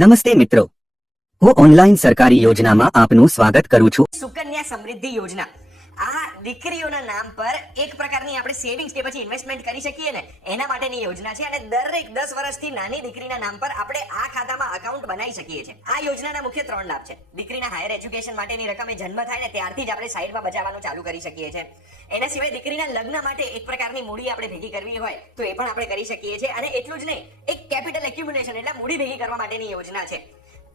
નમસ્તે મિત્રો. હું ઓનલાઈન સરકારી યોજનામાં આપનું સ્વાગત કરું છું. સુકન્યા સમૃદ્ધિ યોજના. આ દીકરીઓના નામ પર એક પ્રકારની આપણે સેવિંગ્સ કે પછી ઇન્વેસ્ટમેન્ટ કરી શકીએ ને, એના માટેની યોજના છે અને દરેક દસ વર્ષથી નાની દીકરીના નામ પર આપણે આ ખાતામાં અકાઉન્ટ બનાવી શકીએ છીએ. આ યોજનાના મુખ્ય ત્રણ લાભ છે. દીકરીના હાયર એજ્યુકેશન માટેની રકમ જન્મ થાય ને, ત્યારથી જ આપણે સાઈડમાં બચાવવાનું ચાલુ કરી શકીએ છીએ. એના સિવાય દીકરીના લગ્ન માટે એક પ્રકારની મૂડી આપણે ભેગી કરવી હોય, તો એ પણ આપણે કરી શકીએ છીએ. અને એટલું જ નહીં, એક કેપિટલ એક્યુમ્યુલેશન એટલે મૂડી ભેગી કરવા માટેની યોજના છે.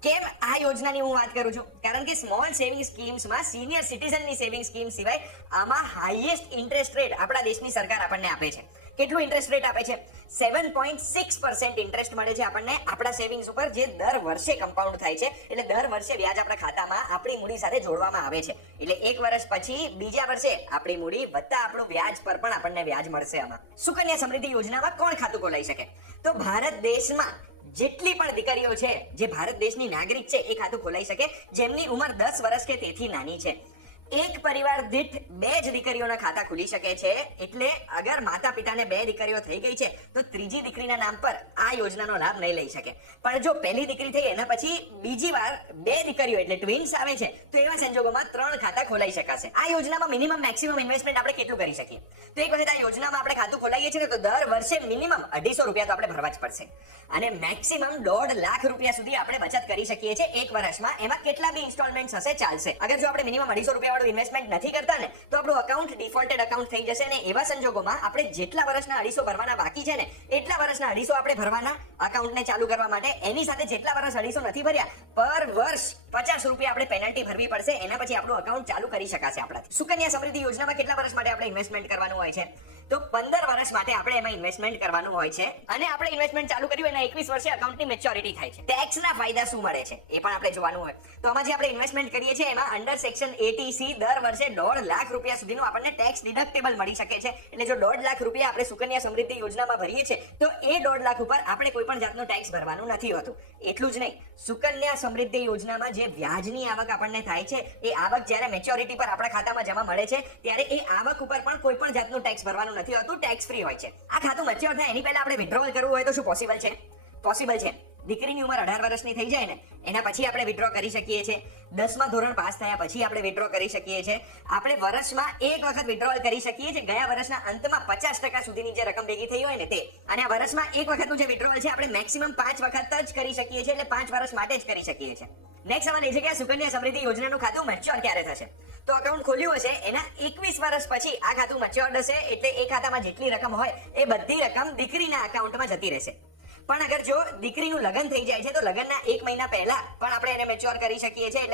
કેમ આ યોજનાની હું વાત કરું છું? કારણ કે સ્મોલ સેવિંગ સ્કીમ્સમાં સિનિયર સિટીઝનની સેવિંગ સ્કીમ સિવાય આમાં હાઈએસ્ટ ઇન્ટરેસ્ટ રેટ આપણા દેશની સરકાર આપણને આપે છે. કેટલું ઇન્ટરેસ્ટ રેટ આપે છે? Seven point six percent interest મળે છે આપણને આપણા સેવિંગ્સ ઉપર, જે દર વર્ષે કમ્પાઉન્ડ થાય છે. એટલે દર વર્ષે વ્યાજ આપણા ખાતામાં આપણી મૂડી સાથે જોડવામાં આવે છે. એટલે એક વર્ષ પછી બીજા વર્ષે આપણી મૂડી વત્તા આપણું વ્યાજ પર પણ આપણને વ્યાજ મળશે આમાં. સુકન્યા સમૃદ્ધિ યોજનામાં કોણ ખાતું ખોલાઈ શકે? તો ભારત દેશમાં જેટલી પણ દીકરીઓ છે, જે ભારત દેશની નાગરિક છે, એ ખાતું ખોલાઈ શકે, જેમની ઉંમર દસ વર્ષ કે તેથી નાની છે. એક પરિવાર દીઠ બે જ દીકરીઓના ખાતા ખુલી શકે છે. એટલે અગર માતા પિતાને બે દીકરીઓ થઈ ગઈ છે, તો ત્રીજી દીકરીના નામ પર આ યોજનાનો લાભ નહીં લઈ શકે. પણ જો પહેલી દીકરી થઈ, એના પછી બીજી વાર બે દીકરીઓ, એટલે ટ્વિન્સ આવે છે, તો એવા સંજોગોમાં ત્રણ ખાતા ખોલાઈ શકાશે. આ યોજનામાં મિનિમમ મેક્સિમમ ઇન્વેસ્ટમેન્ટ આપણે કેટલું કરી શકીએ? તો એક વખત આ યોજનામાં આપણે ખાતું ખોલાઈએ છીએ તો દર વર્ષે મિનિમમ અઢીસો રૂપિયા તો આપણે ભરવા જ પડશે. અને મેક્સિમમ દોઢ લાખ રૂપિયા સુધી આપણે બચત કરી શકીએ છીએ એક વર્ષમાં. એમાં કેટલા બી ઇન્સ્ટોલમેન્ટ હશે? ચાલશે. અગર જો આપણે મિનિમમ અઢીસો રૂપિયા વાળું ઇન્વેસ્ટમેન્ટ નથી કરતા ને, તો આપણું અકાઉન્ટ ડિફોલ્ટેડ અકાઉન્ટ થઈ જશે ને એવા સંજોગોમાં આપણે જેટલા વર્ષના અઢીસો ભરવાના બાકી છે ને, એટલા વર્ષના અઢીસો આપણે ભરવાના અકાઉન્ટને ચાલુ કરવા માટે. એની સાથે જેટલા વર્ષ અઢીસો નથી ભર્યા, પર વર્ષ પચાસ રૂપિયા આપણે પેનલ્ટી ભરવી પડશે. એના પછી આપણું અકાઉન્ટ ચાલુ કરી શકાશે આપણાથી. સુકન્યા સમૃદ્ધિ યોજનામાં કેટલા વર્ષ માટે આપણે ઇન્વેસ્ટમેન્ટ કરવાનું હોય છે? તો પંદર વર્ષ માટે આપણે એમાં ઇન્વેસ્ટમેન્ટ કરવાનું હોય છે. અને આપણે ઇન્વેસ્ટમેન્ટ ચાલુ કર્યું, એના એકવીસ વર્ષે અકાઉન્ટની મેચ્યોરિટી થાય છે. ટેક્સના ફાયદા શું મળે છે? એ પણ આપણે જોવાનું હોય. તો આમાં જે આપણે ઇન્વેસ્ટમેન્ટ કરીએ છીએ, એમાં અંડર સેક્શન એટીસી દર વર્ષે દોઢ લાખ રૂપિયા સુધીનું આપણને ટેક્સ ડિડક્ટેબલ મળી શકે છે. એટલે જો દોઢ લાખ રૂપિયા આપણે સુકન્યા સમૃદ્ધિ યોજનામાં ભરીએ છીએ, તો એ દોઢ લાખ ઉપર આપણે કોઈ પણ જાતનો ટેક્સ ભરવાનું નથી હોતું. એટલું જ નહીં. સુકન્યા સમૃદ્ધિ યોજનામાં જે વ્યાજની આવક આપણને થાય છે, એ આવક જ્યારે મેચ્યોરિટી પર આપણા ખાતામાં જમા મળે છે, ત્યારે એ આવક ઉપર પણ કોઈ પણ જાતનું ટેક્સ ભરવાનું નથી હોતું ટેક્સ ફ્રી હોય છે. આ ખાતું મેચ્યોર થાય એની પહેલા આપણે વિડ્રોવલ કરવું હોય તો શું પોસિબલ છે? પોસિબલ છે. દીકરીની ઉંમર અઢાર વર્ષની થઈ જાય ને, એના પછી આપણે વિડ્રો કરી શકીએ છીએ. દસમા ધોરણ પાસ થયા પછી આપણે વિડ્રો કરી શકીએ છીએ. આપણે વર્ષમાં એક વખત વિડ્રોવલ કરી શકીએ છીએ. ગયા વર્ષના અંતમાં પચાસ ટકા સુધીની જે રકમ ભેગી થઈ હોય ને તે, અને આ વર્ષમાં એક વખતનું જે વિડ્રોવલ છે, આપણે મેક્સિમમ પાંચ વખત જ કરી શકીએ છીએ, એટલે પાંચ વર્ષ માટે જ કરી શકીએ છીએ. નેક્સ્ટ સવાલ એ છે કે સુકન્યા સમૃદ્ધિ યોજનાનું ખાતું મેચ્યોર ક્યારે થશે? તો અકાઉન્ટ ખોલ્યું હશે, એના એકવીસ વર્ષ પછી આ ખાતું મેચ્યોર હશે, એટલે એ ખાતામાં જેટલી રકમ હોય, એ બધી રકમ દીકરીના અકાઉન્ટમાં જતી રહેશે. પણ અગર જો દીકરીનું લગ્ન થઈ જાય છે, તો લગ્નના એક મહિના પહેલા પણ આપણે એને મેચ્યોર કરી શકીએ છીએ, એટલે